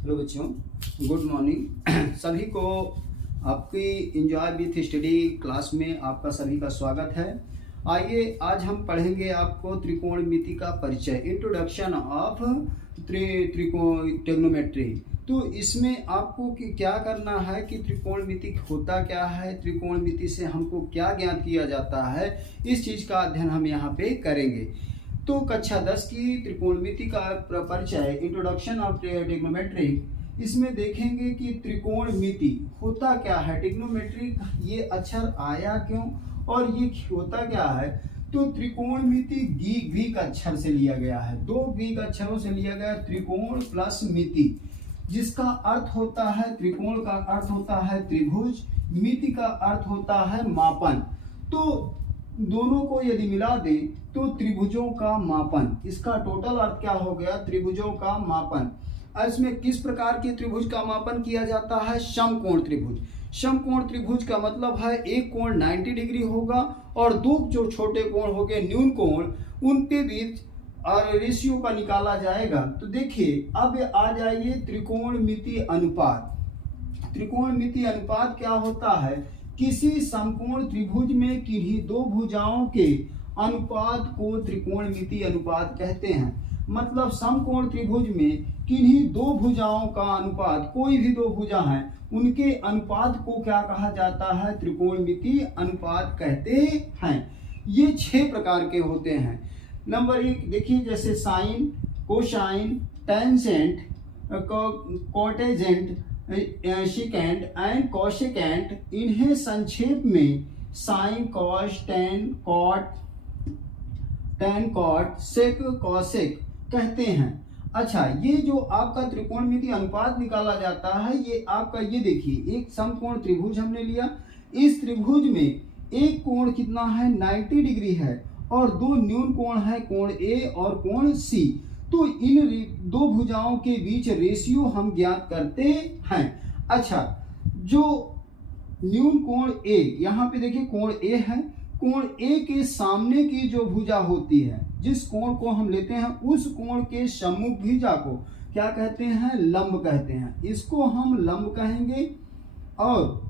Hello बच्चों, good morning. सभी को आपकी इंजॉय विथ स्टडी क्लास में आपका सभी का स्वागत है। आइए आज हम पढ़ेंगे आपको त्रिकोणमिति का परिचय, इंट्रोडक्शन ऑफ ट्रिग्नोमेट्री। तो इसमें आपको क्या करना है कि त्रिकोणमिति होता क्या है, त्रिकोणमिति से हमको क्या ज्ञात किया जाता है, इस चीज़ का अध्ययन हम यहाँ पे करेंगे। तो कक्षा 10 की त्रिकोणमिति का परिचय, इंट्रोडक्शन ऑफ ट्रिग्नोमेट्री, इसमें देखेंगे कि त्रिकोणमिति होता क्या है, ट्रिग्नोमेट्री ये अक्षर आया क्यों और ये होता क्या है। तो त्रिकोणमिति ग्रीक अक्षर से लिया गया है, दो ग्रीक अक्षरों से लिया गया, त्रिकोण प्लस मिति, जिसका अर्थ होता है, त्रिकोण का अर्थ होता है त्रिभुज, मिति का अर्थ होता है मापन। तो दोनों को यदि मिला दे तो त्रिभुजों का मापन, इसका टोटल अर्थ क्या हो गया, त्रिभुजों का मापन। इसमें किस प्रकार के त्रिभुज का मापन किया जाता है, समकोण त्रिभुज। समकोण त्रिभुज का मतलब है एक कोण 90 डिग्री होगा और दो जो छोटे कोण हो गए न्यून कोण, उनके बीच और रेशियो का निकाला जाएगा। तो देखिए अब आ जाइए त्रिकोणमिति अनुपात। त्रिकोणमिति अनुपात क्या होता है, किसी समकोण त्रिभुज में किन्हीं दो भुजाओं के अनुपात को त्रिकोणमिति अनुपात कहते हैं। मतलब समकोण त्रिभुज में किन्हीं दो भुजाओं का अनुपात, कोई भी दो भुजा हैं उनके अनुपात को क्या कहा जाता है, त्रिकोणमिति अनुपात कहते हैं। ये 6 प्रकार के होते हैं। नंबर 1 देखिए, जैसे sine, cosine, tangent, cotangent, second and cosecant, इन्हें संक्षेप में sine, cos, tan cot, sec, cosec कहते हैं। अच्छा, ये जो आपका त्रिकोणमिति अनुपात निकाला जाता है, ये आपका, ये देखिए एक समकोण त्रिभुज हमने लिया, इस त्रिभुज में एक कोण कितना है, 90 डिग्री है और दो न्यून कोण है, कोण ए और कोण सी। तो इन दो भुजाओं के बीच रेशियो हम ज्ञात करते हैं। अच्छा, जो न्यून कोण ए, यहाँ पे देखिए कोण ए है, कोण ए के सामने की जो भुजा होती है, जिस कोण को हम लेते हैं उस कोण के सम्मुख भुजा को क्या कहते हैं, लंब कहते हैं। इसको हम लंब कहेंगे। और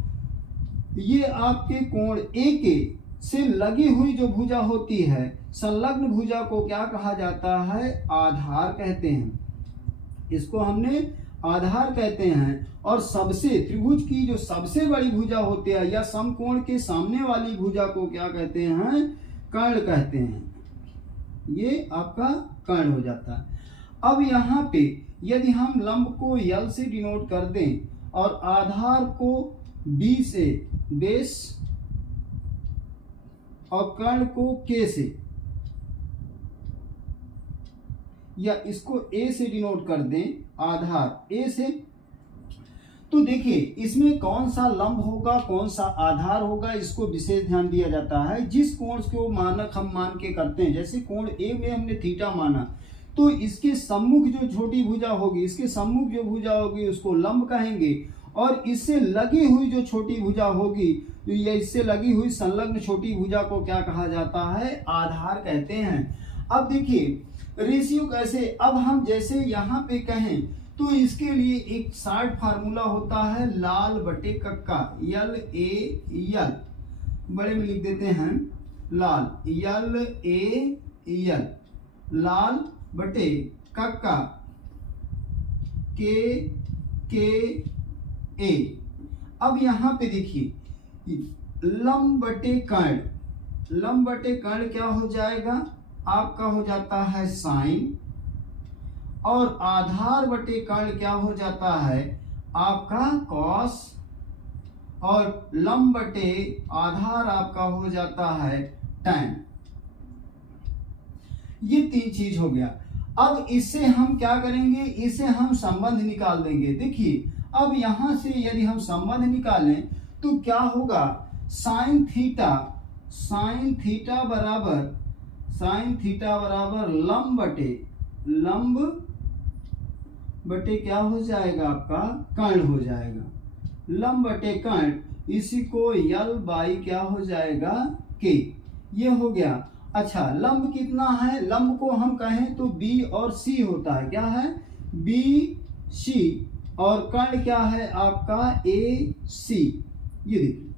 ये आपके कोण ए के से लगी हुई जो भुजा होती है, संलग्न भुजा को क्या कहा जाता है, आधार कहते हैं। इसको हमने आधार कहते हैं। और सबसे त्रिभुज की जो सबसे बड़ी भुजा होती है या समकोण के सामने वाली भुजा को क्या कहते हैं, कर्ण कहते हैं। ये आपका कर्ण हो जाता है। अब यहाँ पे यदि हम लंब को यल से डिनोट कर दें और आधार को बी से, बेस, और कर्ण को के से, या इसको ए से डिनोट कर दें, आधार ए से, तो देखिए इसमें कौन सा लंब होगा, कौन सा आधार होगा, इसको विशेष ध्यान दिया जाता है। जिस कोण को मानक हम मान के करते हैं, जैसे कोण ए में हमने थीटा माना, तो इसके सम्मुख जो छोटी भुजा होगी, इसके सम्मुख जो भुजा होगी उसको लंब कहेंगे, और इससे लगी हुई जो छोटी भुजा होगी, तो ये इससे लगी हुई संलग्न छोटी भुजा को क्या कहा जाता है, आधार कहते हैं। अब देखिए रेशियो कैसे, अब हम जैसे यहाँ पे कहें तो इसके लिए एक शॉर्ट फार्मूला होता है, लाल बटे कक्का, यल ए यल, बड़े में लिख देते हैं लाल, यल ए यल, लाल बटे कक्का के ए। अब यहाँ पे देखिए लंब बटे कर्ण, लंब बटे कर्ण क्या हो जाएगा, आपका हो जाता है साइन, और आधार बटे कर्ण क्या हो जाता है, आपका कॉस, और लंब बटे आधार आपका हो जाता है टैन। ये 3 चीज हो गया। अब इससे हम क्या करेंगे, इससे हम संबंध निकाल देंगे। देखिए अब यहां से यदि हम संबंध निकालें तो क्या होगा, साइन थीटा बराबर लंब बटे क्या हो जाएगा, आपका कर्ण हो जाएगा, लंब बटे कर्ण, इसी को यल बाई क्या हो जाएगा, के। ये हो गया। अच्छा, लंब कितना है, लंब को हम कहें तो बी और सी होता है, क्या है, बी सी, और कर्ण क्या है आपका AC, ये देखिए।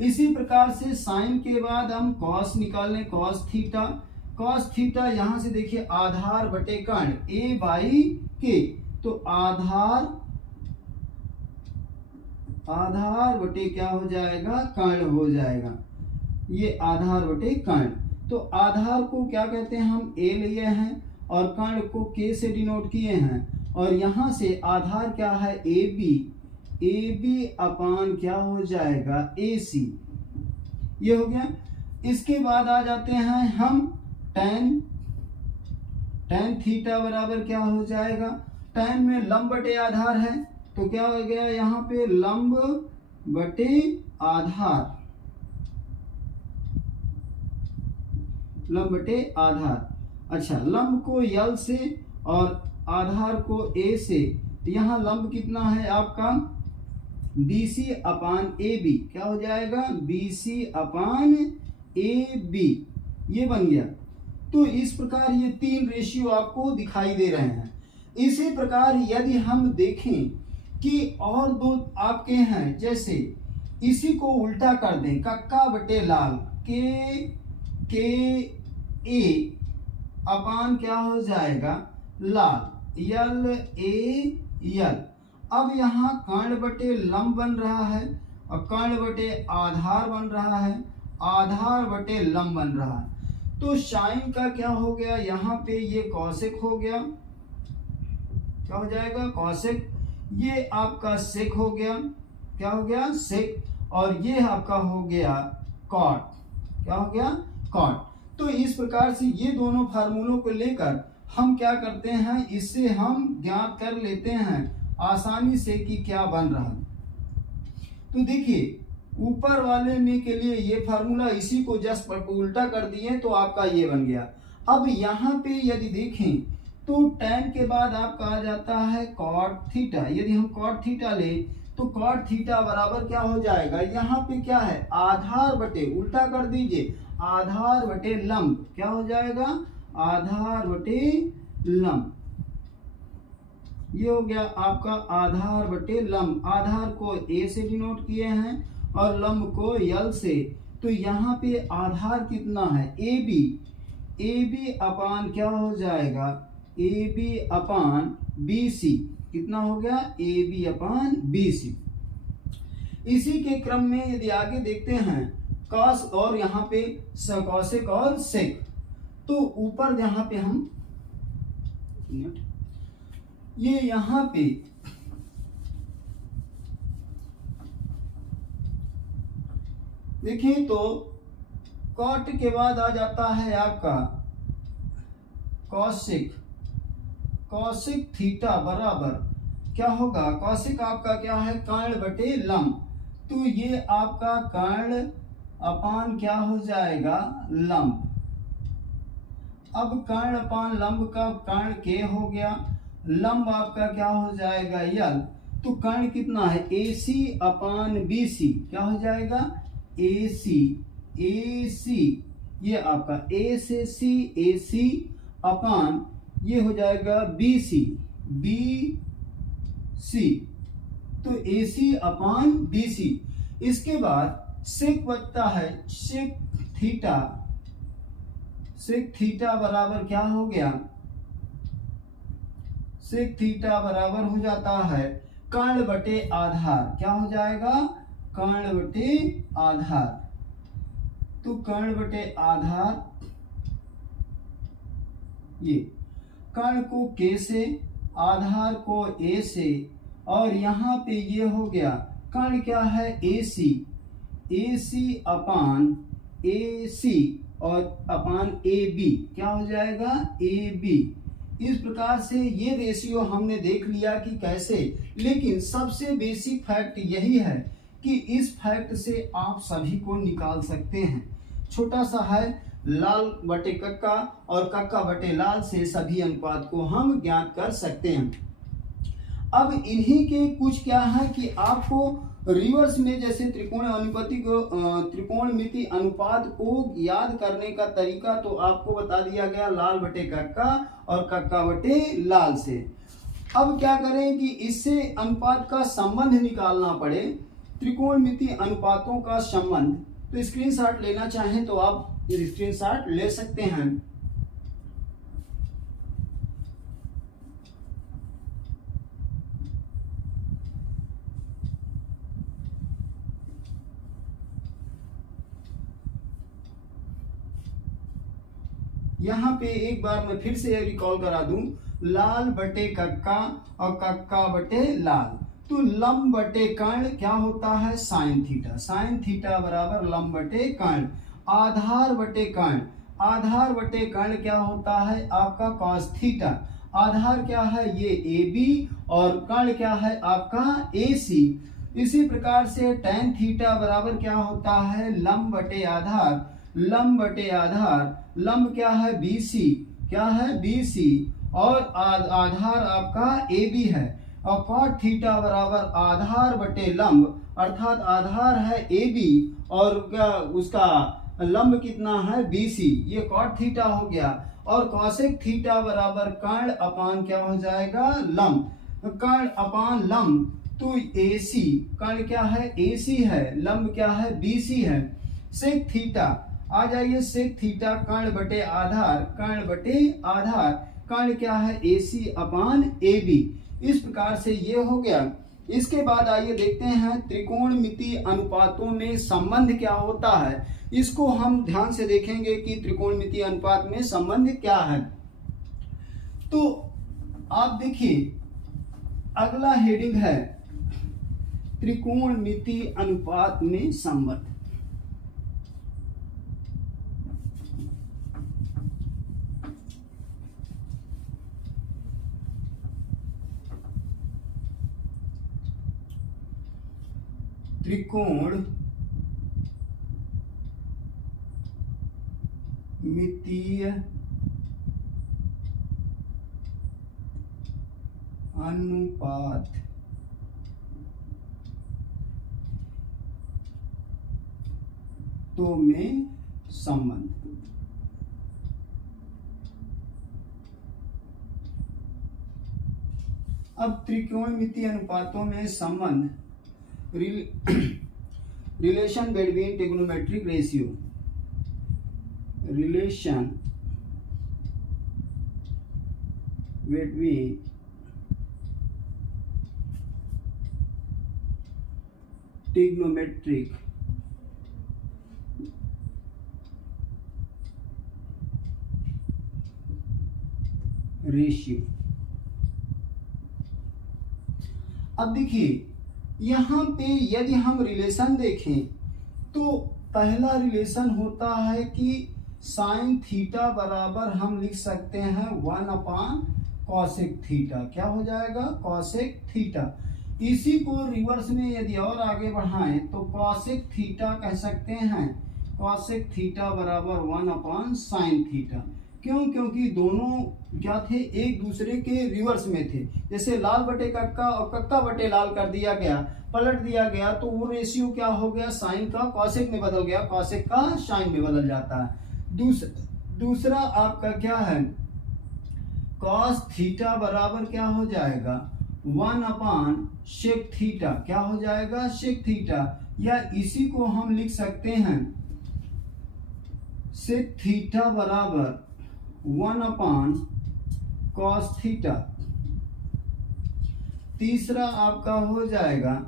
इसी प्रकार से साइन के बाद हम कॉस निकाल लें, कॉस थीटा यहां से देखिए आधार बटे कर्ण A/K, तो आधार बटे क्या हो जाएगा, कर्ण हो जाएगा, ये आधार बटे कर्ण। तो आधार को क्या कहते हैं, हम A लिए हैं और कर्ण को K से डिनोट किए हैं, और यहां से आधार क्या है AB अपान क्या हो जाएगा AC, ये हो गया। इसके बाद आ जाते हैं हम tan थीटा बराबर क्या हो जाएगा, tan में लंब बटे आधार है, तो क्या हो गया यहाँ पे लंब बटे आधार, लंब बटे आधार। अच्छा, लंब को L से और आधार को A से, यहाँ लंब कितना है आपका BC अपान AB, क्या हो जाएगा BC अपान AB, ये बन गया। तो इस प्रकार ये 3 रेशियो आपको दिखाई दे रहे हैं। इसी प्रकार यदि हम देखें कि और दो आपके हैं, जैसे इसी को उल्टा कर दें, कक्का बटे लाल के A अपान क्या हो जाएगा लाल LA। अब यहाँ कर्ण बटे लंब बन रहा है और कर्ण बटे आधार बन रहा है, आधार बटे लंब बन रहा है। तो साइन का क्या हो गया, यहाँ पे ये कौशिक हो गया, क्या हो जाएगा कौशिक, ये आपका सेक हो गया, क्या हो गया सेक, और ये आपका हो गया कॉट, क्या हो गया कॉट। तो इस प्रकार से ये दोनों फार्मूलों को लेकर हम क्या करते हैं, इससे हम ज्ञात कर लेते हैं आसानी से कि क्या बन रहा है। तो देखिए ऊपर वाले में के लिए ये फार्मूला, इसी को जस्ट उल्टा कर दिए तो आपका ये बन गया। अब यहाँ पे यदि देखें तो tan के बाद आपका आ जाता है cot थीटा। यदि हम cot थीटा ले तो cot थीटा बराबर क्या हो जाएगा, यहाँ पे क्या है आधार बटे, उल्टा कर दीजिए आधार बटे लंब, क्या हो जाएगा आधार बटे लंब, ये हो गया आपका आधार बटे लंब। आधार को A से डिनोट किए हैं और लंब को L से। तो यहाँ पे आधार कितना है AB अपान क्या हो जाएगा AB अपान BC, कितना हो गया AB अपान BC। इसी के क्रम में यदि आगे देखते हैं कॉस और यहाँ पे कॉसेक और सेक, तो ऊपर यहाँ पे हम ये यहाँ पे देखिए तो कॉट के बाद आ जाता है आपका कॉसिक, कॉसिक थीटा बराबर क्या होगा, कॉसिक आपका क्या है कर्ण बटे लंब, तो ये आपका कर्ण अपान क्या हो जाएगा लंब। अब कर्ण अपान लंब का कर्ण के हो गया, लंब आपका क्या हो जाएगा यल, तो कर्ण कितना है AC अपान BC, क्या हो जाएगा AC, ये आपका A से C AC अपान ये हो जाएगा BC, तो AC अपान BC। इसके बाद सेक बचता है सेक थीटा बराबर क्या हो गया, सेक थीटा बराबर हो जाता है कर्ण बटे आधार, क्या हो जाएगा कर्ण बटे आधार। तो कर्ण बटे आधार, ये कर्ण को K से, आधार को A से, और यहाँ पे ये हो गया कर्ण क्या है AC अपान AC और अपान AB, क्या हो जाएगा AB। इस प्रकार से ये रेशियो हमने देख लिया कि कैसे, लेकिन सबसे बेसिक फैक्ट यही है कि इस फैक्ट से आप सभी को निकाल सकते हैं। छोटा सा है, लाल बटे कक्का और कक्का बटे लाल से सभी अनुपात को हम ज्ञात कर सकते हैं। अब इन्हीं के कुछ क्या है कि आपको रिवर्स में जैसे त्रिकोणमिति अनुपात को याद करने का तरीका तो आपको बता दिया गया लाल बटे कक्का और कक्का बटे लाल से। अब क्या करें कि इससे अनुपात का संबंध निकालना पड़े, त्रिकोणमिति अनुपातों का संबंध। तो स्क्रीनशॉट लेना चाहें तो आप स्क्रीनशॉट ले सकते हैं। यहाँ पे एक बार मैं फिर से रिकॉल करा दूं, लाल बटे कक्का और कक्का बटे लाल। तो लंब बटे कर्ण क्या होता है, साइन थीटा। साइन थीटा बराबर लंब बटे कर्ण। आधार बटे कर्ण, आधार बटे कर्ण क्या होता है आपका कॉस थीटा। आधार क्या है, ये ए बी, और कर्ण क्या है आपका ए सी। इसी प्रकार से tan थीटा बराबर क्या होता है, लंब बटे आधार। लंब बटे आधार, लंब क्या है बी सी, क्या है बी सी, और आधार आपका ए बी है। और कॉट थीटा बराबर आधार बटे लंब, अर्थात आधार है ए बी और क्या उसका लंब कितना है बी सी, ये कॉट थीटा हो गया। और कॉसेक थीटा बराबर कर्ण अपान क्या हो जाएगा, लंब। कर्ण अपान लंब, तो ए सी, कर्ण क्या है ए सी है, लंब क्या है बी सी है। सेक थीटा आ जाइए, सेक थीटा कर्ण बटे आधार, कर्ण बटे आधार, कर्ण क्या है ए सी अपान ए बी। इस प्रकार से ये हो गया। इसके बाद आइए देखते हैं त्रिकोणमिति अनुपातों में संबंध क्या होता है। इसको हम ध्यान से देखेंगे कि त्रिकोणमिति अनुपात में संबंध क्या है। तो आप देखिए, अगला हेडिंग है त्रिकोणमिति अनुपात में संबंध। त्रिकोण मितीय अनुपात तो में संबंध। अब त्रिकोणमितीय अनुपातों में संबंध, relation between trigonometric ratio, relation between trigonometric ratio. अब देखिए यहाँ पे यदि हम रिलेशन देखें तो पहला रिलेशन होता है कि साइन थीटा बराबर हम लिख सकते हैं 1 अपान कॉसेक थीटा। क्या हो जाएगा, कॉसेक थीटा। इसी को रिवर्स में यदि और आगे बढ़ाएं तो कॉसेक थीटा कह सकते हैं, कॉसेक थीटा बराबर 1 अपान साइन थीटा। क्यों, क्योंकि दोनों क्या थे, एक दूसरे के रिवर्स में थे। जैसे लाल बटे कक्का और कक्का बटे लाल कर दिया गया, पलट दिया गया, तो वो रेशियो क्या हो गया, साइन का कॉसेक में बदल गया, कॉसेक का साइन में बदल जाता है। दूसरा आपका क्या है, कॉस थीटा बराबर क्या हो जाएगा 1 अपान सेक थीटा। क्या हो जाएगा, सेक थीटा। या इसी को हम लिख सकते हैं सेक थीटा बराबर 1 अपान कॉस थीटा। तीसरा आपका हो जाएगा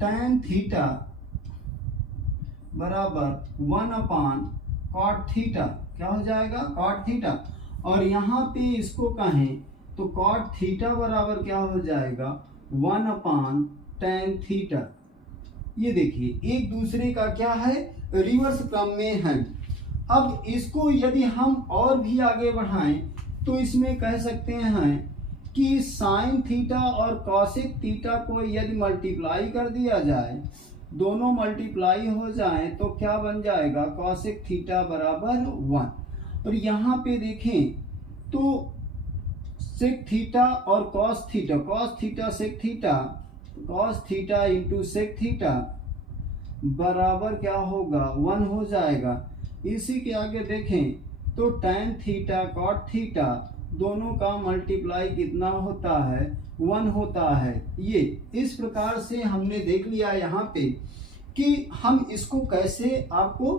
tan थीटा बराबर 1 अपान कॉट थीटा। क्या हो जाएगा, कॉट थीटा। और यहाँ पे इसको कहें तो कॉट थीटा बराबर क्या हो जाएगा 1 अपान tan थीटा। ये देखिए एक दूसरे का क्या है, रिवर्स क्रम में है। अब इसको यदि हम और भी आगे बढ़ाएं तो इसमें कह सकते हैं कि साइन थीटा और कॉसेक थीटा को यदि मल्टीप्लाई कर दिया जाए, दोनों मल्टीप्लाई हो जाएं तो क्या बन जाएगा, कॉसेक थीटा बराबर 1। और यहाँ पे देखें तो सेक थीटा और cos theta, cos theta sec theta, cos theta into sec theta बराबर क्या होगा 1 हो जाएगा। इसी के आगे देखें तो tan थीटा cot थीटा दोनों का मल्टीप्लाई कितना होता है, 1 होता है। ये इस प्रकार से हमने देख लिया यहाँ पे कि हम इसको कैसे आपको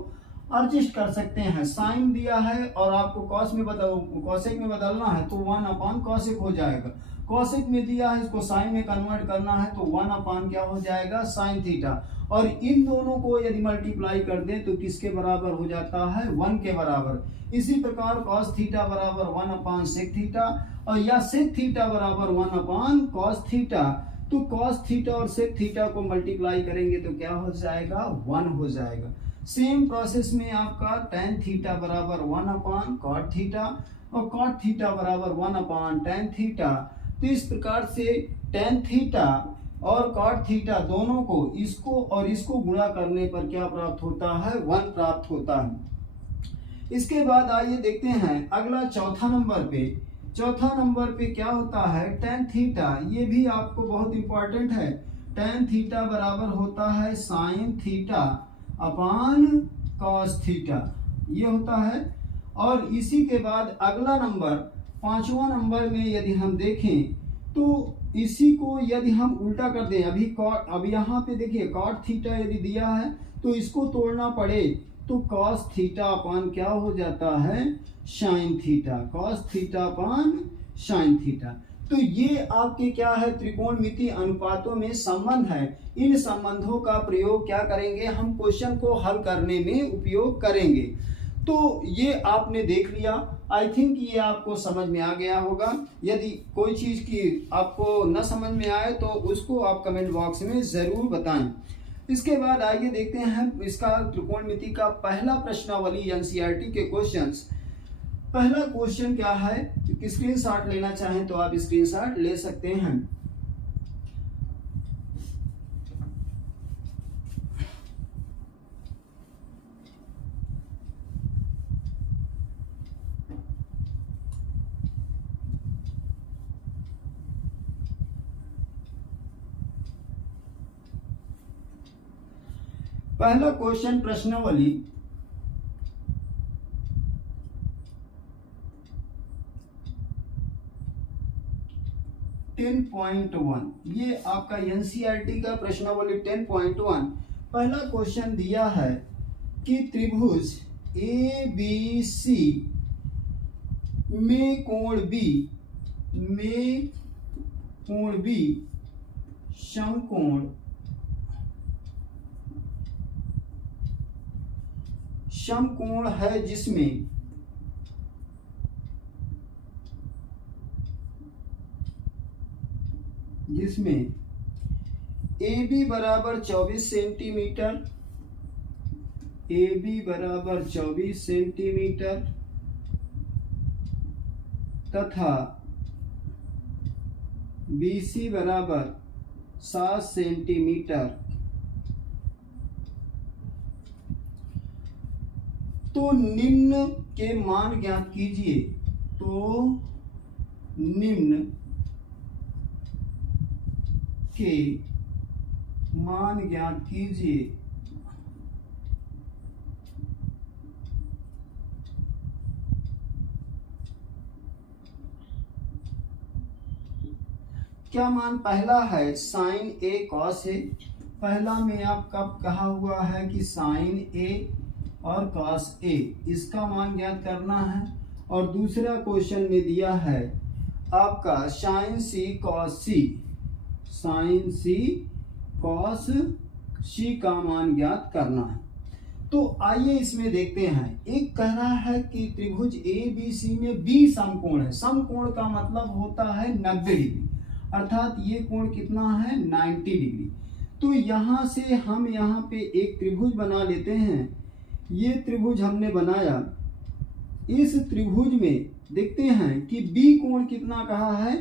एडजस्ट कर सकते हैं। साइन दिया है और आपको कॉसेक में बदलना है तो 1 अपान कॉसेक हो जाएगा। कॉसेक में दिया है, इसको साइन में कन्वर्ट करना है तो 1 अपान क्या हो जाएगा, साइन थीटा। और इन दोनों को यदि मल्टीप्लाई कर दें तो किसके बराबर हो जाता है, 1 के बराबर। इसी प्रकार कॉस थीटा बराबर 1 अपान सेक थीटा, और या सेक थीटा बराबर 1 अपान कॉस थीटा। तो कॉस थीटा और सेक थीटा को मल्टीप्लाई करेंगे तो क्या हो जाएगा, 1 हो जाएगा। सेम प्रोसेस में आपका tan थीटा बराबर 1 अपान कॉट थीटा और कॉट थीटा बराबर 1 अपान tan थीटा। तो इस प्रकार से tan थीटा और कॉट थीटा दोनों को, इसको और इसको गुणा करने पर क्या प्राप्त होता है, 1 प्राप्त होता है। इसके बाद आइए देखते हैं अगला चौथा नंबर पे क्या होता है, tan थीटा। ये भी आपको बहुत इंपॉर्टेंट है। tan थीटा बराबर होता है sine theta upon cos theta, ये होता है। और इसी के बाद अगला नंबर 5वां नंबर में यदि हम देखें तो इसी को यदि हम उल्टा कर दें, अब यहाँ पे देखिए कॉट थीटा यदि दिया है तो इसको तोड़ना पड़े तो कॉस थीटा अपान क्या हो जाता है, sine theta. Cos theta upon sine theta. तो ये आपके क्या है, त्रिकोणमितीय अनुपातों में संबंध है। इन संबंधों का प्रयोग क्या करेंगे, हम क्वेश्चन को हल करने में उपयोग करेंगे। तो ये आपने देख लिया। आई थिंक ये आपको समझ में आ गया होगा। यदि कोई चीज़ की आपको न समझ में आए तो उसको आप कमेंट बॉक्स में ज़रूर बताएं। इसके बाद आइए देखते हैं इसका त्रिकोणमिति का पहला प्रश्नावली एनसीईआरटी के क्वेश्चंस। पहला क्वेश्चन क्या है, स्क्रीनशॉट लेना चाहें तो आप स्क्रीनशॉट ले सकते हैं। पहला क्वेश्चन प्रश्नावली 10.1, ये आपका एनसीईआरटी का प्रश्नावली 10.1। पहला क्वेश्चन दिया है कि त्रिभुज ABC में कोण B समकोण है जिसमें AB बराबर 24 सेंटीमीटर, तथा BC बराबर 7 सेंटीमीटर। तो निम्न के मान ज्ञात कीजिए। तो निम्न के मान ज्ञात कीजिए। क्या मान पहला है साइन A कॉस A। पहला में आपका कहा हुआ है कि साइन A और कॉस A, इसका मान ज्ञात करना है। और दूसरा क्वेश्चन में दिया है आपका साइन C कॉस C का मान ज्ञात करना है। तो आइए इसमें देखते हैं। एक कह रहा है कि त्रिभुज ABC में B समकोण है। समकोण का मतलब होता है 90 डिग्री, अर्थात ये कोण कितना है, 90 डिग्री। तो यहाँ से हम यहाँ पे एक त्रिभुज बना लेते हैं। ये त्रिभुज हमने बनाया। इस त्रिभुज में देखते हैं कि B कोण कितना कहा है,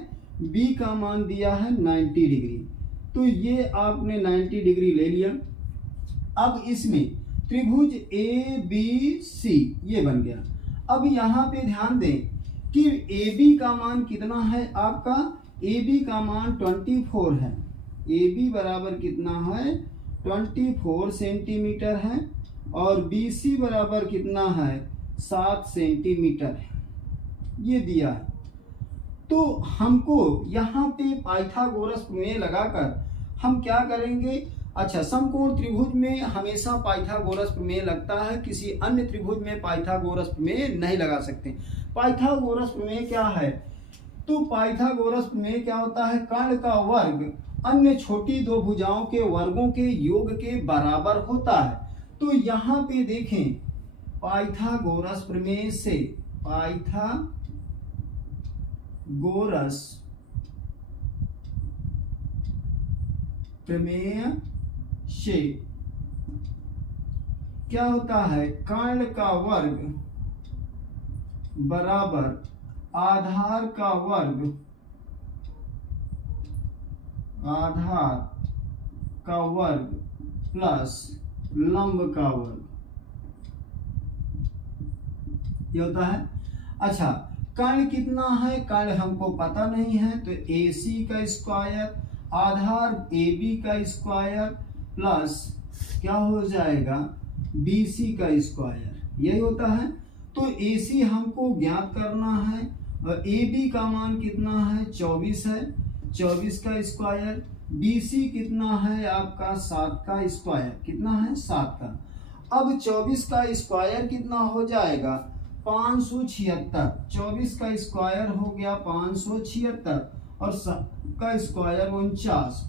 B का मान दिया है 90 डिग्री। तो ये आपने 90 डिग्री ले लिया। अब इसमें त्रिभुज ABC ये बन गया। अब यहाँ पे ध्यान दें कि AB का मान कितना है, आपका AB का मान 24 है। AB बराबर कितना है, 24 सेंटीमीटर है। और BC बराबर कितना है, 7 सेंटीमीटर ये दिया है। तो हमको यहाँ पे पाइथागोरस प्रमेय लगाकर हम क्या करेंगे, अच्छा समकोण त्रिभुज में हमेशा पाइथागोरस प्रमेय लगता है, किसी अन्य त्रिभुज में पाइथागोरस प्रमेय नहीं लगा सकते। पाइथागोरस प्रमेय क्या है, तो पाइथागोरस प्रमेय क्या होता है, कर्ण का वर्ग अन्य छोटी दो भुजाओं के वर्गों के योग के बराबर होता है। तो यहाँ पे देखें पाइथागोरस प्रमेय से, पाइथागोरस प्रमेय से क्या होता है, कर्ण का वर्ग बराबर आधार का वर्ग, आधार का वर्ग प्लस लंब का वर्ग, ये होता है। अच्छा कर्ण कितना है, कर्ण हमको पता नहीं है, तो AC का स्क्वायर आधार AB का स्क्वायर प्लस क्या हो जाएगा BC का स्क्वायर, यही होता है। तो AC हमको ज्ञात करना है और AB का मान कितना है 24 है, 24 का स्क्वायर, BC कितना है आपका 7 का स्क्वायर, कितना है 7 का। अब 24 का स्क्वायर कितना हो जाएगा 576, 24 का स्क्वायर हो गया 576 और 7 का स्क्वायर 49।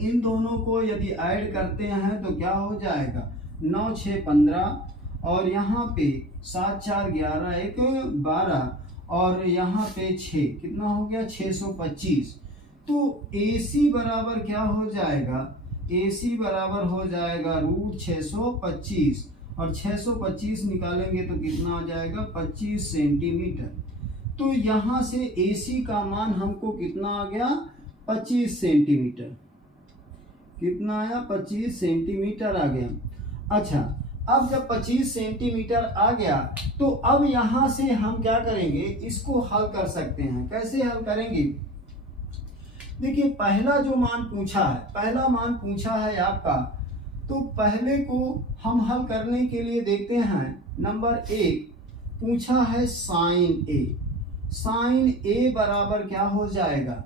इन दोनों को यदि ऐड करते हैं तो क्या हो जाएगा 9 6 15 और यहाँ पे 7 4 11 1 12 और यहाँ पे 6 कितना हो गया 625। तो AC बराबर क्या हो जाएगा, AC बराबर हो जाएगा √625 और 625 निकालेंगे तो कितना आ जाएगा 25 सेंटीमीटर। तो यहाँ से AC का मान हमको कितना आ गया 25 सेंटीमीटर, कितना आया 25 सेंटीमीटर आ गया। अच्छा अब जब 25 सेंटीमीटर आ गया तो अब यहाँ से हम क्या करेंगे, इसको हल कर सकते हैं। कैसे हल करेंगे, देखिए पहला जो मान पूछा है, पहला मान पूछा है आपका, तो पहले को हम हल करने के लिए देखते हैं। नंबर 1 पूछा है साइन A, साइन A बराबर क्या हो जाएगा,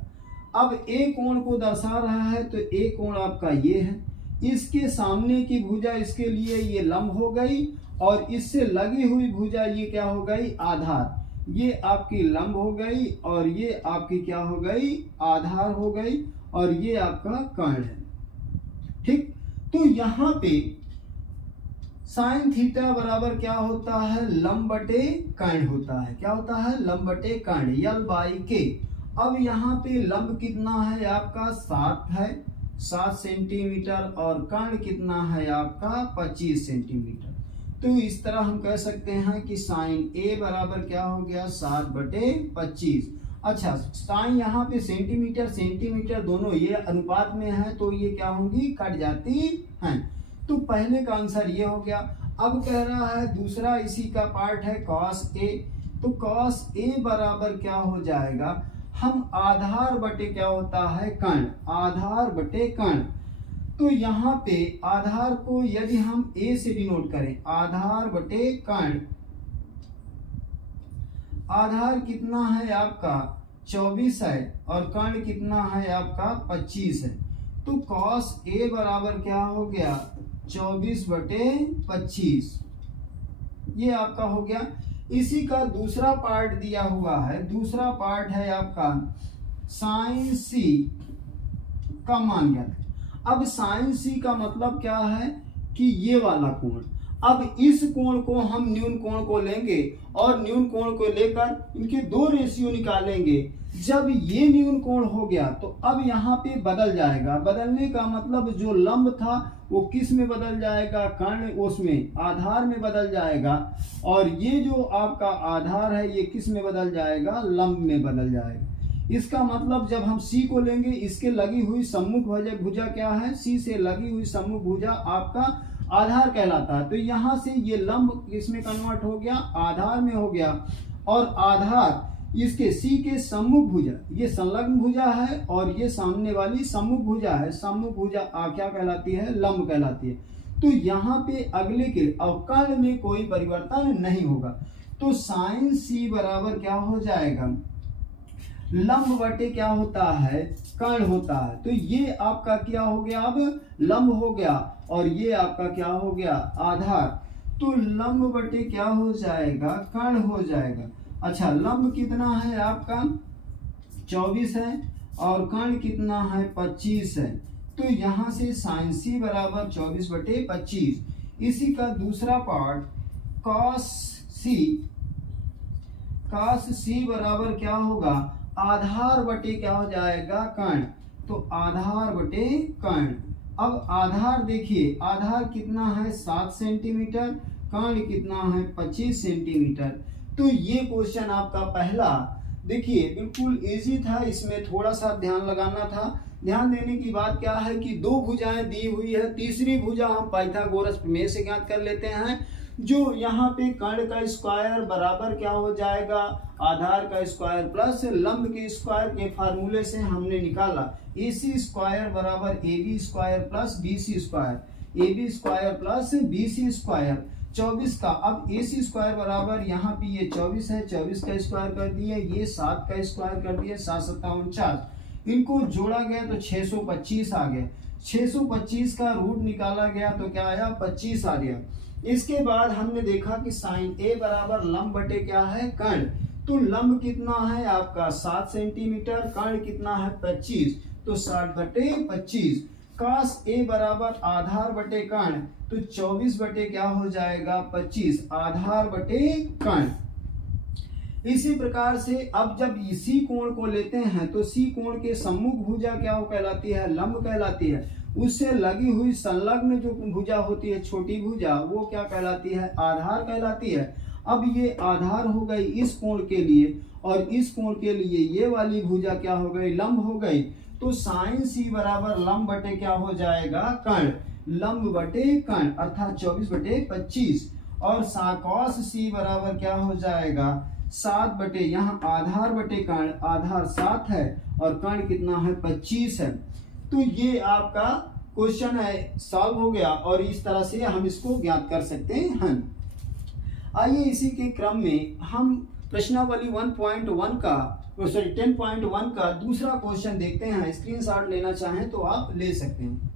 अब A कोण को दर्शा रहा है तो A कोण आपका ये है, इसके सामने की भुजा इसके लिए ये लंब हो गई और इससे लगी हुई भुजा ये क्या हो गई आधार, ये आपकी लंब हो गई और ये आपकी क्या हो गई आधार हो गई और ये आपका कर्ण है। ठीक, तो यहाँ पे साइन थीटा बराबर क्या होता है लंब बटे कर्ण होता है, क्या होता है लंब बटे कर्ण L/K। अब यहाँ पे लंब कितना है आपका 7 है, 7 सेंटीमीटर और कर्ण कितना है आपका 25 सेंटीमीटर। तो इस तरह हम कह सकते हैं कि साइन A बराबर क्या हो गया 7/25। अच्छा साइन यहाँ पे सेंटीमीटर सेंटीमीटर दोनों ये अनुपात में है तो ये क्या होंगी कट जाती हैं। तो पहले का आंसर ये हो गया। अब कह रहा है दूसरा इसी का पार्ट है cos A, तो cos A बराबर क्या हो जाएगा, हम आधार बटे क्या होता है कर्ण, आधार बटे कर्ण। तो यहाँ पे आधार को यदि हम A से डिनोट करें, आधार बटे कर्ण, आधार कितना है आपका 24 है और कर्ण कितना है आपका 25 है। तो cos A बराबर क्या हो गया 24/25, ये आपका हो गया। इसी का दूसरा पार्ट दिया हुआ है, दूसरा पार्ट है आपका साइन C का मान ज्ञात है। अब साइन C का मतलब क्या है कि ये वाला कोण, अब इस कोण को हम न्यून कोण को लेंगे और न्यून कोण को लेकर इनके 2 रेशियो निकालेंगे। जब ये न्यून कोण हो गया तो अब यहाँ पे बदल जाएगा, बदलने का मतलब जो लंब था वो किस में बदल जाएगा, कर्ण उसमें आधार में बदल जाएगा और ये जो आपका आधार है ये किस में बदल जाएगा, लंब में बदल जाएगा। इसका मतलब जब हम C को लेंगे इसके लगी हुई सम्मुख भुजा क्या है, C से लगी हुई सम्मुख भुजा आपका आधार कहलाता है। तो यहाँ से ये लंब इसमें कन्वर्ट हो गया, आधार में हो गया और आधार इसके C के सम्मुख भुजा, ये संलग्न भुजा है और ये सामने वाली सम्मुख भुजा है, सम्मुख भुजा क्या कहलाती है, लंब कहलाती है। तो यहाँ पे अगले के अवकर्ण में कोई परिवर्तन नहीं होगा। तो साइन सी बराबर क्या हो जाएगा, लंब बटे क्या होता है, कर्ण होता है। तो ये आपका क्या हो गया, अब लंब हो गया, और ये आपका क्या हो गया, आधार। तो लंब बटे क्या हो जाएगा, कर्ण हो जाएगा। अच्छा, लंब कितना है आपका 24 है, और कर्ण कितना है 25 है। तो यहाँ से साइन सी बराबर 24 बटे 25। इसी का दूसरा पार्ट कॉस सी बराबर क्या होगा, आधार बटे क्या हो जाएगा, कर्ण। तो आधार बटे कर्ण। अब आधार देखिए, आधार कितना है 7 सेंटीमीटर, कर्ण कितना है 25 सेंटीमीटर। तो ये क्वेश्चन आपका पहला देखिए बिल्कुल इजी था, इसमें थोड़ा सा ध्यान लगाना था। ध्यान देने की बात क्या है कि दो भुजाएं दी हुई है, तीसरी भुजा हम पाइथागोरस प्रमेय से ज्ञात कर लेते हैं। जो यहाँ पे कर्ण का स्क्वायर बराबर क्या हो जाएगा, आधार का स्क्वायर प्लस लंब के स्क्वायर के फार्मूले से हमने निकाला AC स्क्वायर बराबर AB square plus BC square, AB square plus BC square 24 का। अब AC स्क्वायर बराबर यहाँ पे ये 24 है, 24 का स्क्वायर कर दिए, ये 7 का स्क्वायर कर दिए, 7 7 49। इनको जोड़ा गया तो 625 आ गया। 625 का रूट निकाला गया तो क्या आया, 25 आ गया। इसके बाद हमने देखा कि साइन ए बराबर लंब बटे क्या है, कर्ण। तो लंब कितना है आपका 7 सेंटीमीटर, कर्ण कितना है 25, तो 60 बटे 25। कास ए बराबर आधार बटे कर्ण, तो 24 बटे क्या हो जाएगा 25, आधार बटे कर्ण। इसी प्रकार से अब जब इसी कोण को लेते हैं तो सी कोण के सम्मुख भुजा क्या हो कहलाती है, लंब कहलाती है। उससे लगी हुई संलग्न जो भुजा होती है, छोटी भुजा, वो क्या कहलाती है, आधार कहलाती है। अब ये आधार हो गई इस कोण के लिए, और इस कोण के लिए ये वाली भुजा क्या हो गई, लंब हो गई। तो साइन सी बराबर लंब बटे क्या हो जाएगा, कर्ण। लंब बटे कर्ण अर्थात 24 बटे 25। और कॉस सी बराबर क्या हो जाएगा, 7 बटे, यहाँ आधार बटे कर्ण, आधार 7 है और कर्ण कितना है 25 है। तो ये आपका क्वेश्चन है, सॉल्व हो गया, और इस तरह से हम इसको ज्ञात कर सकते हैं। आइए इसी के क्रम में हम प्रश्नावली 1.1 का 10.1 का दूसरा क्वेश्चन देखते हैं। स्क्रीनशॉट लेना चाहें तो आप ले सकते हैं।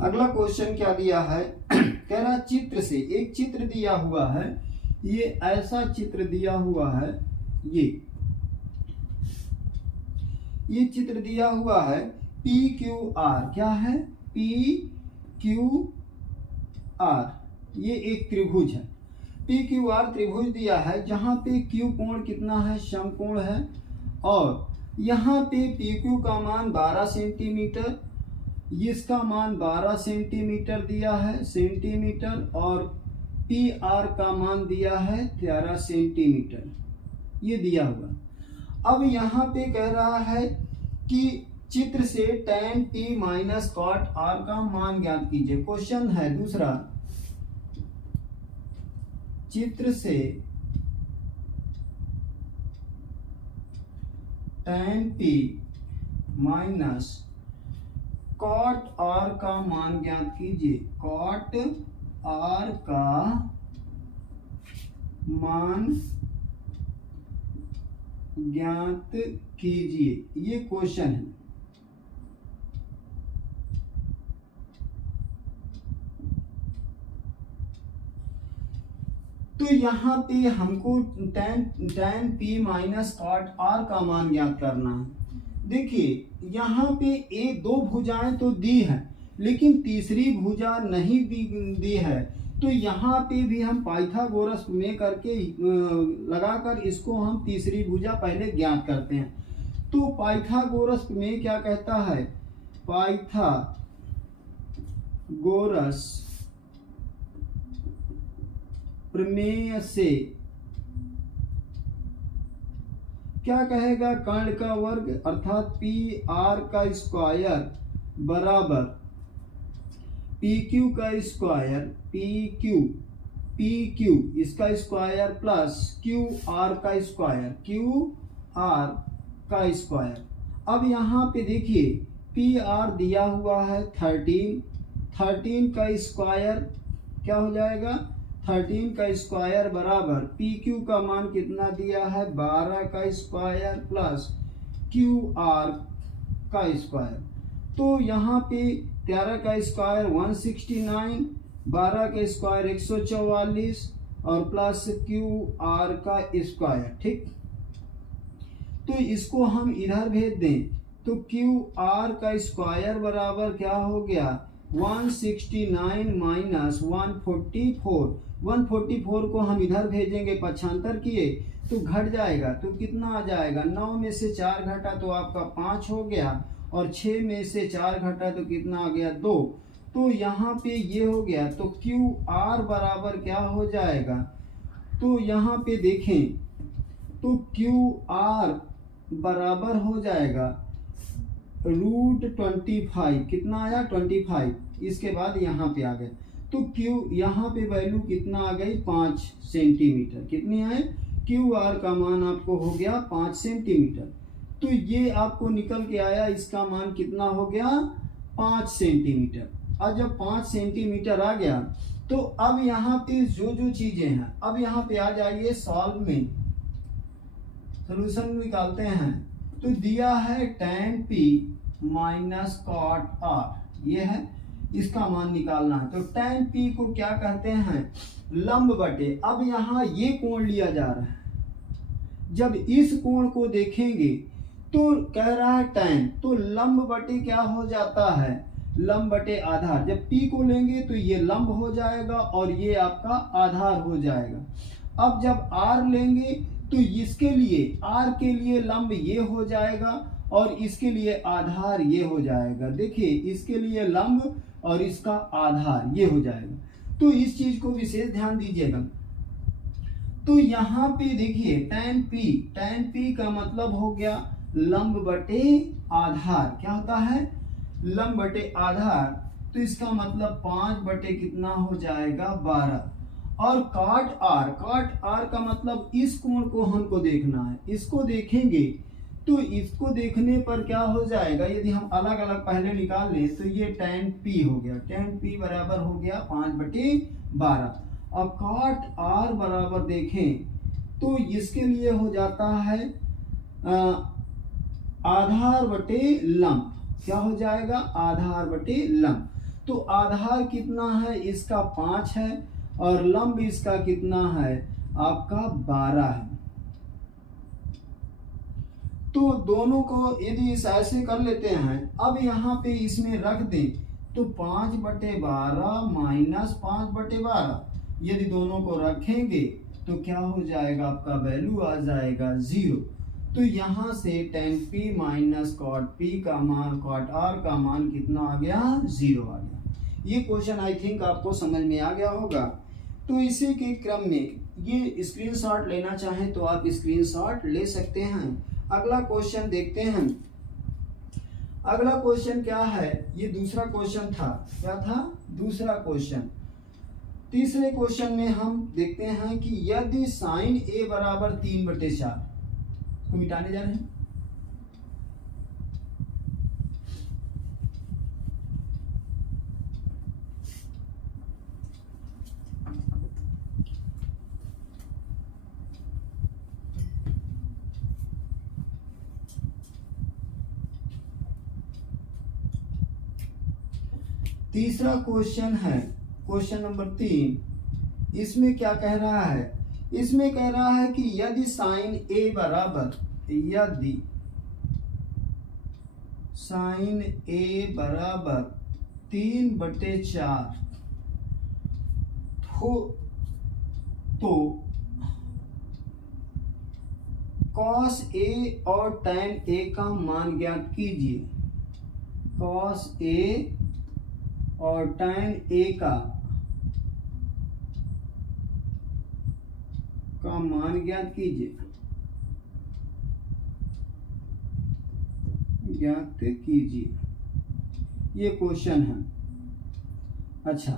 अगला क्वेश्चन क्या दिया है, कह रहा चित्र से, एक चित्र दिया हुआ है, ये ऐसा चित्र दिया हुआ है, ये चित्र दिया हुआ है PQR, क्या है PQR, ये एक त्रिभुज है। PQR त्रिभुज दिया है जहां पे Q कोण कितना है, समकोण है, और यहाँ पे PQ का मान 12 सेंटीमीटर, इसका मान 12 सेंटीमीटर दिया है, सेंटीमीटर, और PR का मान दिया है 13 सेंटीमीटर, ये दिया हुआ। अब यहाँ पे कह रहा है कि चित्र से tan P minus cot R का मान ज्ञात कीजिए। क्वेश्चन है दूसरा, चित्र से tan P minus cot R का मान ज्ञात कीजिए। कॉट R का मान ज्ञात कीजिए, ये क्वेश्चन है। तो यहाँ पे हमको tan P minus cot R का मान ज्ञात करना है। देखिए यहाँ पे एक दो भुजाएं तो दी है, लेकिन तीसरी भुजा नहीं दी है। तो यहाँ पे भी हम पाइथागोरस में करके लगाकर इसको हम तीसरी भुजा पहले ज्ञात करते हैं। तो पाइथागोरस में क्या कहता है पाइथागोरस प्रमेय से क्या कहेगा, कर्ण का वर्ग अर्थात पी आर का स्क्वायर बराबर पी क्यू का स्क्वायर, पी क्यू इसका स्क्वायर प्लस क्यू आर का स्क्वायर, अब यहाँ पे देखिए पी आर दिया हुआ है 13 का स्क्वायर क्या हो जाएगा, 13 का स्क्वायर बराबर पी क्यू का मान कितना दिया है 12 का स्क्वायर प्लस क्यू आर का स्क्वायर। तो यहाँ पे 13 का स्क्वायर 169, 12 का स्क्वायर 144 और प्लस क्यू आर का स्क्वायर। ठीक, तो इसको हम इधर भेज दें तो क्यू आर का स्क्वायर बराबर क्या हो गया 169 माइनस 144 को हम इधर भेजेंगे, पक्षांतर किए तो घट जाएगा, तो कितना आ जाएगा 9 में से 4 घटा तो आपका 5 हो गया और 6 में से 4 घटा तो कितना आ गया 2। तो यहाँ पे ये हो गया, तो क्यू आर बराबर क्या हो जाएगा, तो यहाँ पे देखें तो क्यू आर बराबर हो जाएगा √25, कितना आया 25, इसके बाद यहाँ पे आ गए तो क्यू यहाँ पे वैल्यू कितना आ गई 5 सेंटीमीटर, कितनी आए क्यू आर का मान आपको हो गया 5 सेंटीमीटर। तो ये आपको निकल के आया, इसका मान कितना हो गया 5 सेंटीमीटर। और जब 5 सेंटीमीटर आ गया तो अब यहाँ पे जो चीजें हैं, अब यहाँ पे आ जाइए सॉल्व में, सोल्यूशन निकालते हैं। तो दिया है tan p minus cot r, ये है इसका मान निकालना है। तो tan p को क्या कहते हैं लंब बटे, अब यहाँ ये कोण लिया जा रहा है, जब इस कोण को देखेंगे तो कह रहा है tan, तो लंब बटे क्या हो जाता है लंब बटे आधार, जब p को लेंगे तो ये लंब हो जाएगा और ये आपका आधार हो जाएगा। अब जब r लेंगे तो इसके लिए r के लिए लंब ये हो जाएगा और इसके लिए आधार ये हो जाएगा। देखिए इसके लिए लंब और इसका आधार ये हो जाएगा, तो इस चीज को विशेष ध्यान दीजिएगा। तो यहाँ पे देखिए tan p का मतलब हो गया लंब बटे आधार, क्या होता है लंब बटे आधार, तो इसका मतलब 5 बटे कितना हो जाएगा 12। और cot r का मतलब इस कोण को हमको देखना है, इसको देखेंगे तो इसको देखने पर क्या हो जाएगा, यदि हम अलग अलग पहले निकाल लें तो ये tan p हो गया, tan p बराबर हो गया 5 बटे 12। अब cot r बराबर देखें तो इसके लिए हो जाता है आधार बटे लंब, क्या हो जाएगा आधार बटे लंब। तो आधार कितना है इसका 5 है और लंब इसका कितना है आपका 12 है। तो दोनों को यदि ऐसे कर लेते हैं, अब यहाँ पे इसमें रख दें तो 5 बटे 12 माइनस 5 बटे 12, यदि दोनों को रखेंगे तो क्या हो जाएगा आपका वैल्यू आ जाएगा 0। तो यहाँ से tan p minus cot p का मान cot r का मान कितना आ गया 0 आ गया। ये क्वेश्चन आई थिंक आपको समझ में आ गया होगा। तो इसी के क्रम में ये स्क्रीनशॉट लेना चाहें तो आप स्क्रीनशॉट ले सकते हैं। अगला क्वेश्चन देखते हैं। अगला क्वेश्चन क्या है, ये दूसरा क्वेश्चन था, क्या था दूसरा क्वेश्चन। तीसरे क्वेश्चन में हम देखते हैं कि यदि sin a बराबर 3/4 को मिटाने जा रहे हैं। तीसरा क्वेश्चन है क्वेश्चन नंबर 3। इसमें क्या कह रहा है, इसमें कह रहा है कि यदि sin a बराबर 3/4 तो cos a और tan a का मान ज्ञात कीजिए। कॉस ए और tan ए का मान ज्ञात कीजिए, ये क्वेश्चन है। अच्छा,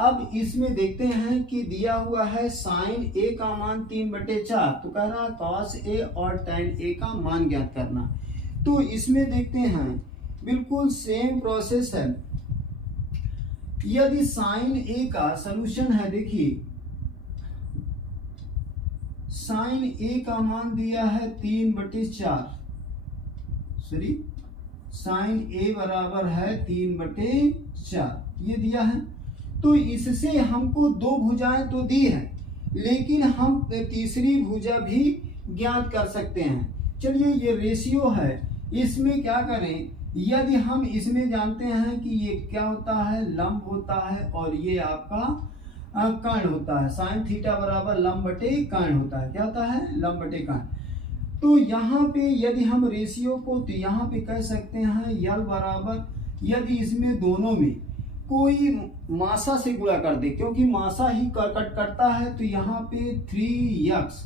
अब इसमें देखते हैं कि दिया हुआ है साइन ए का मान 3/4, तो कह रहा है कॉस ए और tan ए का मान ज्ञात करना। तो इसमें देखते हैं बिल्कुल सेम प्रोसेस है। यदि साइन ए का सॉल्यूशन है, देखिए साइन ए का मान दिया है 3/4, सॉरी साइन ए बराबर है 3/4, ये दिया है। तो इससे हमको दो भुजाएं तो दी है, लेकिन हम तीसरी भुजा भी ज्ञात कर सकते हैं। चलिए, ये रेशियो है, इसमें क्या करें, यदि हम इसमें जानते हैं कि ये क्या होता है, लंब होता है, और ये आपका कर्ण होता है। साइन थीटा बराबर लंब बटे कर्ण होता है। क्या होता है, लंब बटे कर्ण। तो यहाँ पे यदि हम रेशियो को, तो यहाँ पे कह सकते हैं यल बराबर, यदि इसमें दोनों में कोई मासा से गुणा कर दे, क्योंकि मासा ही कट करता है, तो यहाँ पे 3x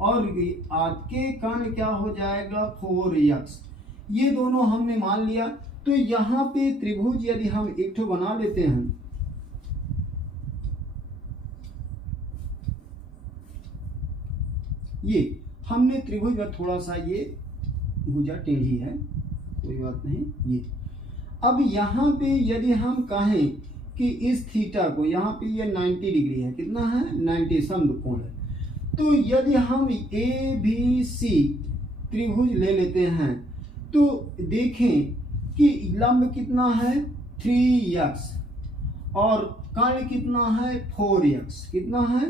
और आपके कर्ण क्या हो जाएगा 4x, ये दोनों हमने मान लिया। तो यहाँ पे त्रिभुज यदि हम एक ठो बना लेते हैं, ये हमने त्रिभुज में थोड़ा सा ये भुजा टेढ़ी है, कोई बात नहीं। ये अब यहाँ पे यदि हम कहें कि इस थीटा को, यहाँ पे ये 90 डिग्री है, कितना है 90 समकोण है। तो यदि हम ए बी सी त्रिभुज ले लेते हैं, तो देखें कि लंब कितना है 3x और कर्ण कितना है 4x, कितना है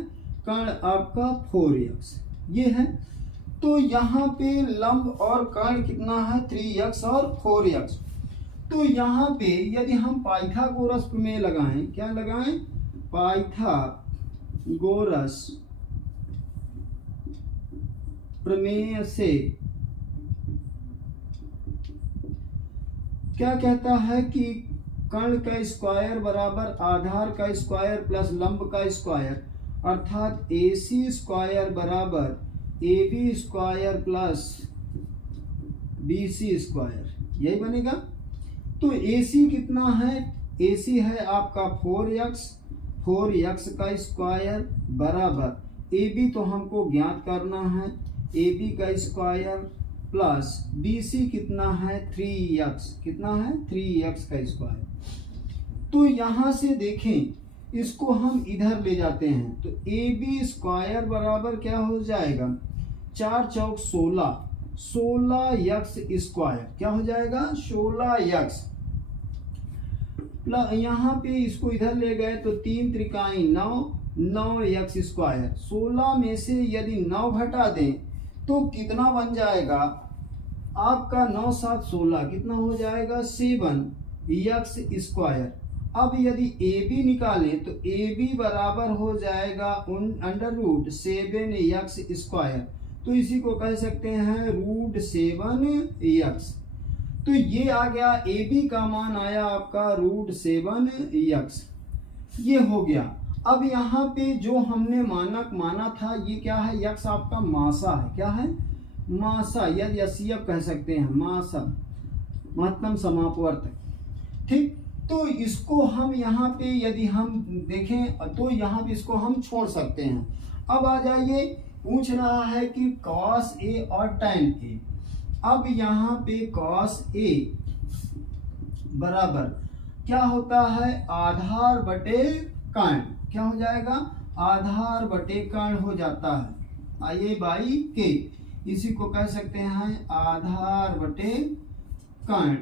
कर्ण आपका 4x, ये है। तो यहाँ पे लंब और कर्ण कितना है 3x और 4x। तो यहाँ पे यदि हम पाइथागोरस प्रमेय लगाएं, क्या लगाएं, पाइथागोरस प्रमेय से क्या कहता है कि कर्ण का स्क्वायर बराबर आधार का स्क्वायर प्लस लंब का स्क्वायर, अर्थात AC स्क्वायर बराबर AB square plus BC square, यही बनेगा। तो AC कितना है, AC है आपका 4x का स्क्वायर बराबर AB तो हमको ज्ञात करना है, AB का स्क्वायर प्लस BC कितना है 3x, कितना है 3x का स्क्वायर। तो यहाँ से देखें, इसको हम इधर ले जाते हैं, तो AB स्क्वायर बराबर क्या हो जाएगा 4 चौक 16, 16x स्क्वायर, क्या हो जाएगा 16x। यहाँ पे इसको इधर ले गए तो 3 त्रिकाई 9, 9x स्क्वायर। 16 में से यदि 9 घटा दें तो कितना बन जाएगा आपका 9 7 16, कितना हो जाएगा 7x स्क्वायर। अब यदि AB निकालें तो AB बराबर हो जाएगा √7x स्क्वायर, तो इसी को कह सकते हैं √7x। तो ये आ गया, AB का मान आया आपका √7x, ये हो गया। अब यहाँ पे जो हमने मानक माना था, ये क्या है, x आपका मासा है, क्या है मासा, यदि एससीएफ कह सकते हैं, मासा महत्तम समापवर्तक, ठीक। तो इसको हम यहाँ पे यदि हम देखें तो यहाँ पे इसको हम छोड़ सकते हैं। अब आ जाइए, पूछ रहा है कि cos A और tan A। अब यहाँ पे cos A बराबर क्या होता है, आधार बटे कर्ण, क्या हो जाएगा आधार बटे कर्ण हो जाता है, IA/K, इसी को कह सकते हैं आधार बटे कर्ण।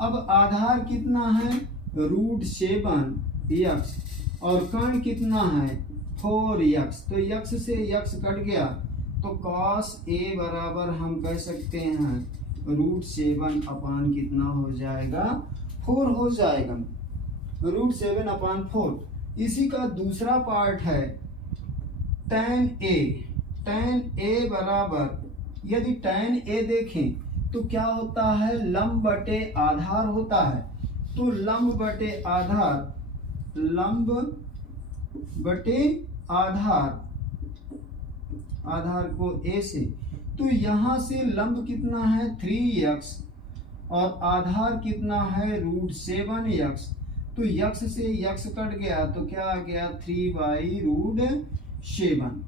अब आधार कितना है √7x और कर्ण कितना है 4x, तो x से x कट गया, तो cos A बराबर हम कह सकते हैं √7 अपान कितना हो जाएगा 4 हो जाएगा, √7/4। इसी का दूसरा पार्ट है tan A। tan A बराबर, यदि tan A देखें तो क्या होता है, लंब बटे आधार होता है। तो लंब बटे आधार, लंब बटे आधार, आधार को ए से, तो यहां से लंब कितना है 3x और आधार कितना है √7x। तो x से x कट गया तो क्या आ गया 3/√7।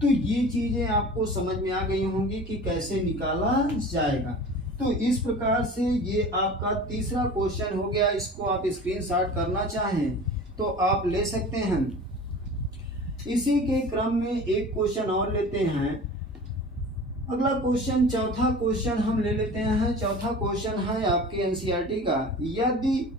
तो ये चीजें आपको समझ में आ गई होंगी कि कैसे निकाला जाएगा। तो इस प्रकार से ये आपका तीसरा क्वेश्चन हो गया। इसको आप स्क्रीनशॉट करना चाहें तो आप ले सकते हैं। इसी के क्रम में एक क्वेश्चन और लेते हैं। अगला क्वेश्चन, चौथा क्वेश्चन हम ले लेते हैं। चौथा क्वेश्चन है आपके एनसीईआरटी का। यदि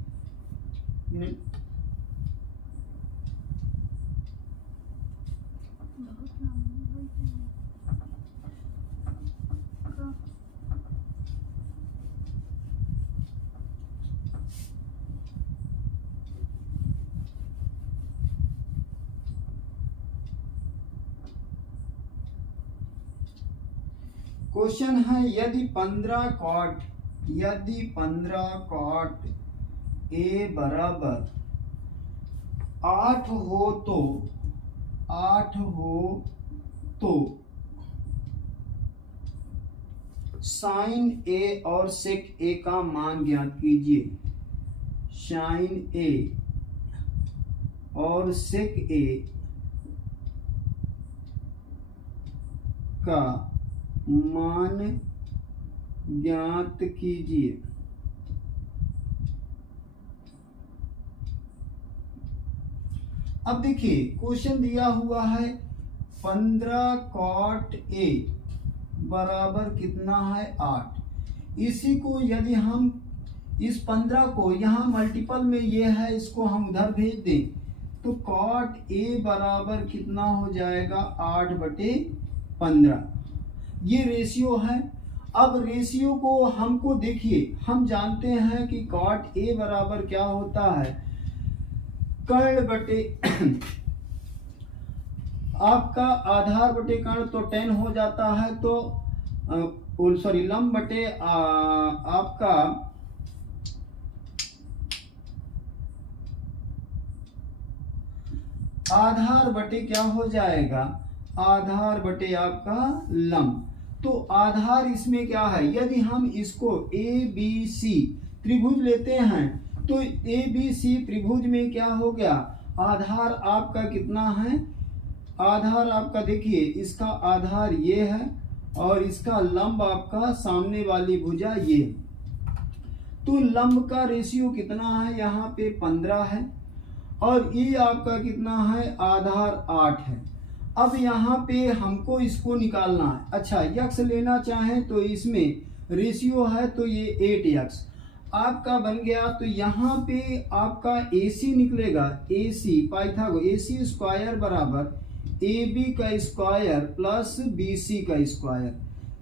क्वेश्चन है, यदि 15 cot A बराबर 8 हो तो साइन A और सेक A का मान ज्ञात कीजिए। साइन A और सेक A का मान ज्ञात कीजिए। अब देखिए क्वेश्चन दिया हुआ है 15 cot A बराबर कितना है 8। इसी को यदि हम इस 15 को यहाँ मल्टीपल में ये है, इसको हम उधर भेज दें तो cot A बराबर कितना हो जाएगा 8/15। ये रेशियो है। अब रेशियो को हमको देखिए, हम जानते हैं कि cot A बराबर क्या होता है, कर्ण बटे आपका आधार बटे कर्ण, तो 10 हो जाता है। तो सॉरी, लंब बटे आपका आधार बटे क्या हो जाएगा, आधार बटे आपका लंब। तो आधार इसमें क्या है, यदि हम इसको ABC त्रिभुज लेते हैं तो ABC त्रिभुज में क्या हो गया, आधार आपका कितना है, आधार आपका देखिए इसका आधार ये है और इसका लंब आपका सामने वाली भुजा ये। तो लंब का रेशियो कितना है, यहाँ पे 15 है और ये आपका कितना है, आधार 8 है। अब यहाँ पे हमको इसको निकालना है। अच्छा, यक्स लेना चाहें तो इसमें रेशियो है तो ये 8x आपका बन गया। तो यहाँ पे आपका AC निकलेगा, AC पाइथागोरस AC स्क्वायर बराबर AB का स्क्वायर प्लस BC का स्क्वायर।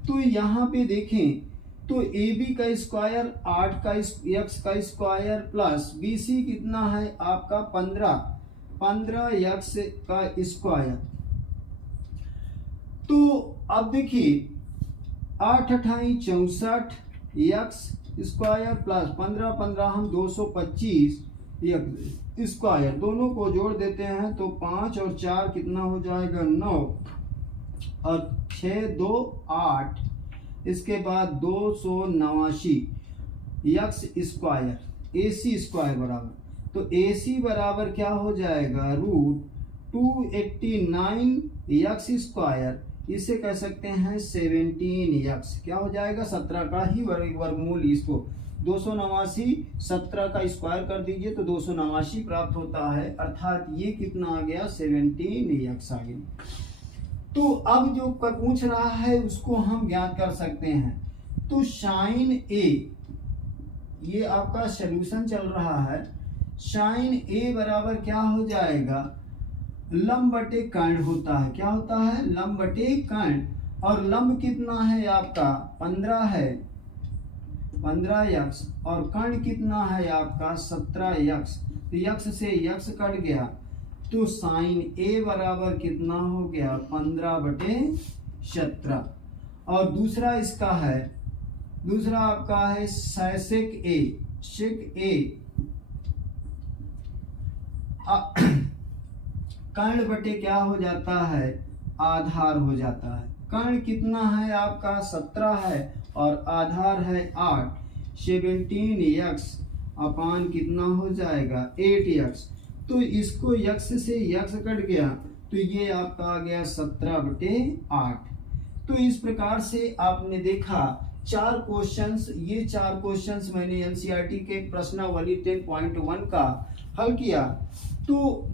तो यहाँ पे देखें तो AB का स्क्वायर 8 का x का स्क्वायर प्लस BC कितना है आपका 15x का स्क्वायर। तो अब देखिए 8 8 64 x स्क्वायर प्लस 15 हम 225 स्क्वायर, दोनों को जोड़ देते हैं तो 5 और 4 कितना हो जाएगा 9 और 6 2 8, इसके बाद 289 x स्क्वायर AC स्क्वायर बराबर, तो AC बराबर क्या हो जाएगा √289 x स्क्वायर, इसे कह सकते हैं 17x, क्या हो जाएगा 17 का ही वर्गमूल। इसको 289 17 का स्क्वायर कर दीजिए तो 289 प्राप्त होता है, अर्थात ये कितना आ गया 17x आ गया। तो अब जो पूछ रहा है उसको हम ज्ञात कर सकते हैं। तो साइन A, ये आपका सॉल्यूशन चल रहा है, साइन A बराबर क्या हो जाएगा, लंब बटे कर्ण होता है, क्या होता है लंब बटे कर्ण, और लंब कितना है आपका 15 है 15x और कर्ण कितना है आपका 17x। तो x से x कट गया तो साइन A बराबर कितना हो गया 15/17। और दूसरा इसका है दूसरा आपका है सेक ए, शेक ए कर्ण बटे क्या हो जाता है, आधार हो जाता है। कर्ण कितना है आपका 17 है और आधार है 8, 17x अपान कितना हो जाएगा 8x। तो इसको यक्स से यक्स कट गया तो ये आपका आ गया 17/8। तो इस प्रकार से आपने देखा 4 क्वेश्चंस, ये 4 क्वेश्चंस मैंने एनसीईआरटी के प्रश्नावली 10.1 का हल किया। तो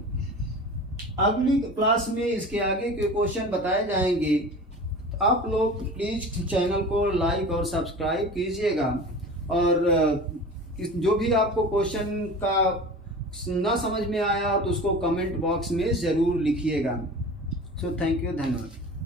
अगली क्लास में इसके आगे के क्वेश्चन बताए जाएंगे। आप लोग प्लीज चैनल को लाइक और सब्सक्राइब कीजिएगा, और जो भी आपको क्वेश्चन का ना समझ में आया तो उसको कमेंट बॉक्स में ज़रूर लिखिएगा। सो थैंक यू, धन्यवाद।